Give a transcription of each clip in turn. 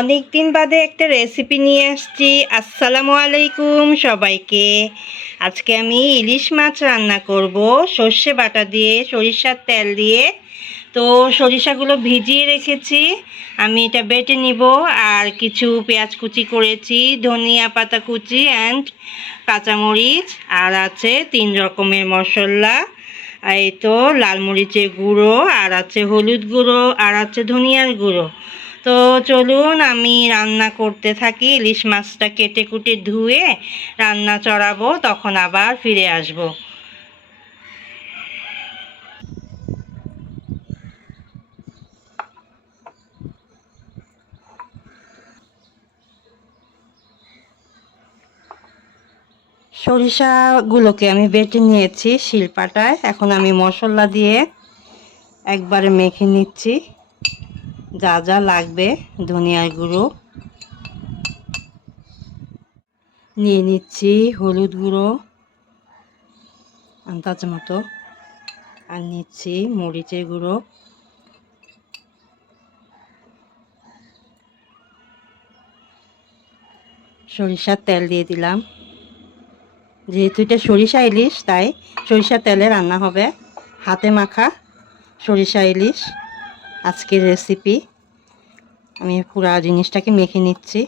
অনেক দিন বাদে একটা রেসিপি নিয়ে আসছি। আসসালামু আলাইকুম সবাইকে। আজকে আমি ইলিশ মাছ রান্না করব। সর্ষে বাটা দিয়ে, সরিষার তেল দিয়ে। তো সরিষাগুলো ভিজিয়ে রেখেছি। আমি এটা বেটে নিব। আর কিছু পেঁয়াজ কুচি করেছি, ধনিয়া পাতা কুচি অ্যান্ড কাঁচামরিচ। আর আছে তিন রকমের মশলা। এই তো লাল মরিচের গুঁড়ো, আর আছে হলুদ গুঁড়ো, আর আছে ধনিয়ার গুঁড়ো। তো চলুন আমি রান্না করতে থাকি। ইলিশ মাছটা কেটে কুটে ধুয়ে রান্না চড়াবো, তখন আবার ফিরে আসব। সরিষাগুলোকে আমি বেটে নিয়েছি শিলপাটায়। এখন আমি মশলা দিয়ে একবারে মেখে নিচ্ছি। যা যা লাগবে ধনিয়ার গুঁড়ো। নিয়ে নিচ্ছি হলুদ গুঁড়ো, আন্দাজ মতো। আর নিচ্ছি মরিচের গুঁড়ো। সরিষার তেল দিয়ে দিলাম। যেহেতু এটা সরিষা ইলিশ, তাই সরিষার তেলে রান্না হবে। হাতে মাখা সরিষা ইলিশ। আজকের রেসিপি আমি পুরা জিনিসটাকে মেখে নিচ্ছি।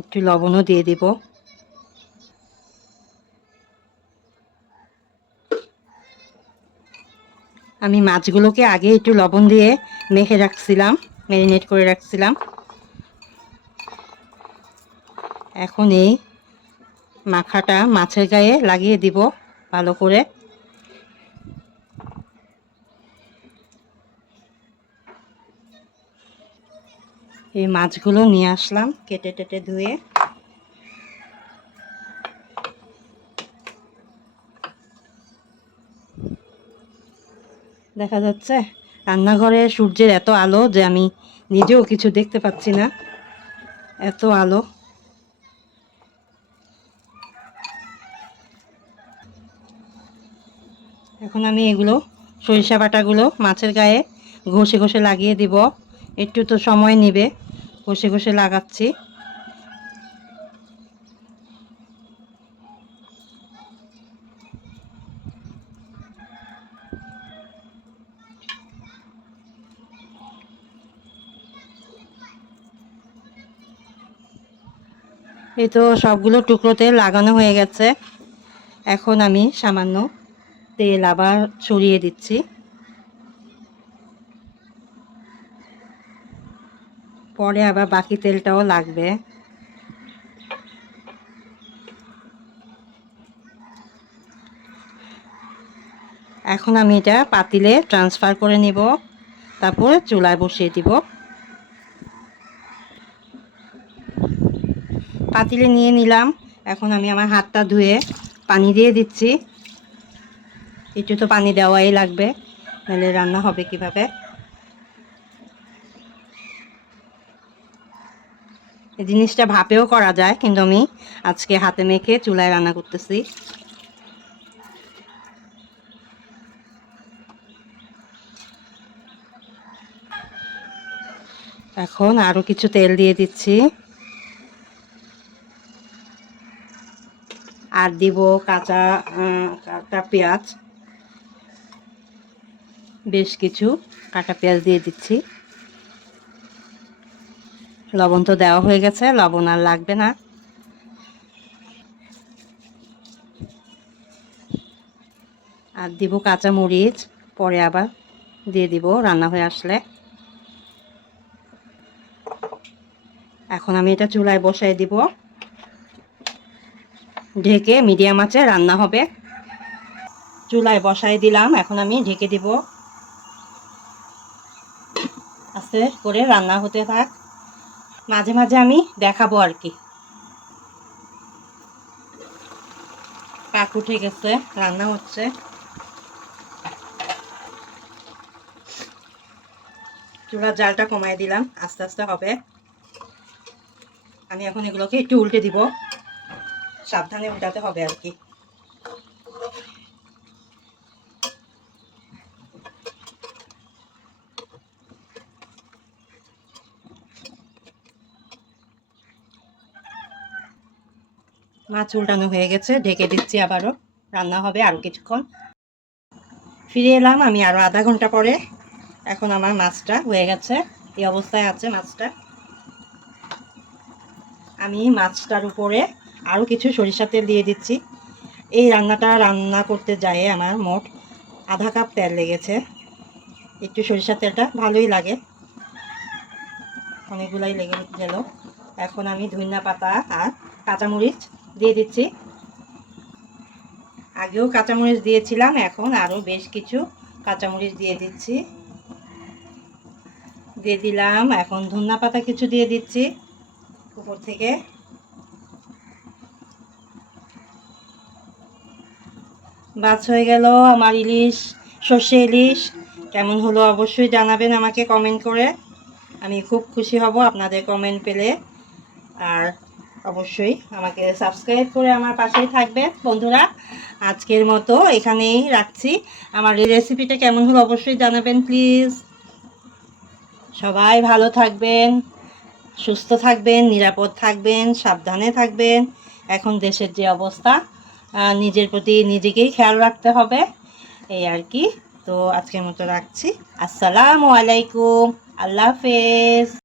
একটু লবণও দিয়ে দিব। আমি মাছগুলোকে আগে একটু লবণ দিয়ে মেখে রাখছিলাম ম্যারিনেট করে রাখছিলাম। এখন এই মাখাটা মাছের গায়ে লাগিয়ে দিব ভালো করে। এই মাছগুলো নিয়ে আসলাম কেটে টেটে ধুয়ে। দেখা যাচ্ছে রান্নাঘরে সূর্যের এত আলো যে আমি নিজেও কিছু দেখতে পাচ্ছি না। এত আলো। এখন আমি এগুলো সরিষা বাটাগুলো মাছের গায়ে ঘষে ঘষে লাগিয়ে দিব। একটু তো সময় নেবে। ঘষে ঘষে লাগাচ্ছি। এই তো সবগুলো টুকরোতে লাগানো হয়ে গেছে। এখন আমি সামান্য তেল আবার ছড়িয়ে দিচ্ছি। পরে আবার বাকি তেলটাও লাগবে। এখন আমি এটা পাতিলে ট্রান্সফার করে নিব, তারপরে চুলায় বসিয়ে দিব। পাতিলে নিয়ে নিলাম, এখন আমি আমার হাতটা ধুয়ে পানি দিয়ে দিচ্ছি। একটু তো পানি দেওয়াই লাগবে, নাহলে রান্না হবে কীভাবে? এই জিনিসটা ভাপেও করা যায়, কিন্তু আমি আজকে হাতে মেখে চুলায় রান্না করতেছি। এখন আরও কিছু তেল দিয়ে দিচ্ছি। আর দিব কাঁচা কাঁচা পেঁয়াজ। বেশ কিছু কাটা পেঁয়াজ দিয়ে দিচ্ছি। লবণ তো দেওয়া হয়ে গেছে, লবণ আর লাগবে না। আর দিব কাঁচা মরিচ, পরে আবার দিয়ে দিব রান্না হয়ে আসলে। এখন আমি এটা চুলায় বসাই দিব। ঢেকে মিডিয়াম আছে রান্না হবে। চুলায় বসাই দিলাম, এখন আমি ঢেকে দিব। আস্তে করে রান্না হতে থাক। মাঝে মাঝে আমি দেখাবো আর কি। পাক উঠে গেছে, রান্না হচ্ছে। চুলার জালটা কমাই দিলাম, আস্তে আস্তে হবে। আমি এখন এগুলোকে একটু উল্টে দিব। সাবধানে উল্টাতে হবে আর কি। মাছ উল্টানো হয়ে গেছে, ঢেকে দিচ্ছি আবারও। রান্না হবে আরও কিছুক্ষণ। ফিরে এলাম আমি আরও আধা ঘণ্টা পরে। এখন আমার মাছটা হয়ে গেছে, এই অবস্থায় আছে মাছটা। আমি মাছটার উপরে আরও কিছু সরিষা তেল দিয়ে দিচ্ছি। এই রান্নাটা রান্না করতে যায় আমার মোট আধা কাপ তেল লেগেছে। একটু সরিষার তেলটা ভালোই লাগে। অনেকগুলাই লেগে গেল। এখন আমি ধনিয়া পাতা আর কাঁচামরিচ দিয়ে দিচ্ছি। আগেও কাঁচামরিচ দিয়েছিলাম, এখন আরও বেশ কিছু কাঁচামরিচ দিয়ে দিচ্ছি। দিয়ে দিলাম, এখন ধনিয়া পাতা কিছু দিয়ে দিচ্ছি উপর থেকে। বাস হয়ে গেল আমার ইলিশ, সর্ষে ইলিশ। কেমন হলো অবশ্যই জানাবেন আমাকে কমেন্ট করে। আমি খুব খুশি হব আপনাদের কমেন্ট পেলে। আর অবশ্যই আমাকে সাবস্ক্রাইব করে আমার পাশেই থাকবেন বন্ধুরা। আজকের মতো এখানেই রাখছি। আমার এই রেসিপিটা কেমন হলো অবশ্যই জানাবেন প্লিজ সবাই ভালো থাকবেন, সুস্থ থাকবেন, নিরাপদ থাকবেন, সাবধানে থাকবেন। এখন দেশের যে অবস্থা নিজের প্রতি নিজেকেই খেয়াল রাখতে হবে, এই আর কি। তো আজকের মতো রাখছি। আসসালামু আলাইকুম। আল্লাহ হাফেজ।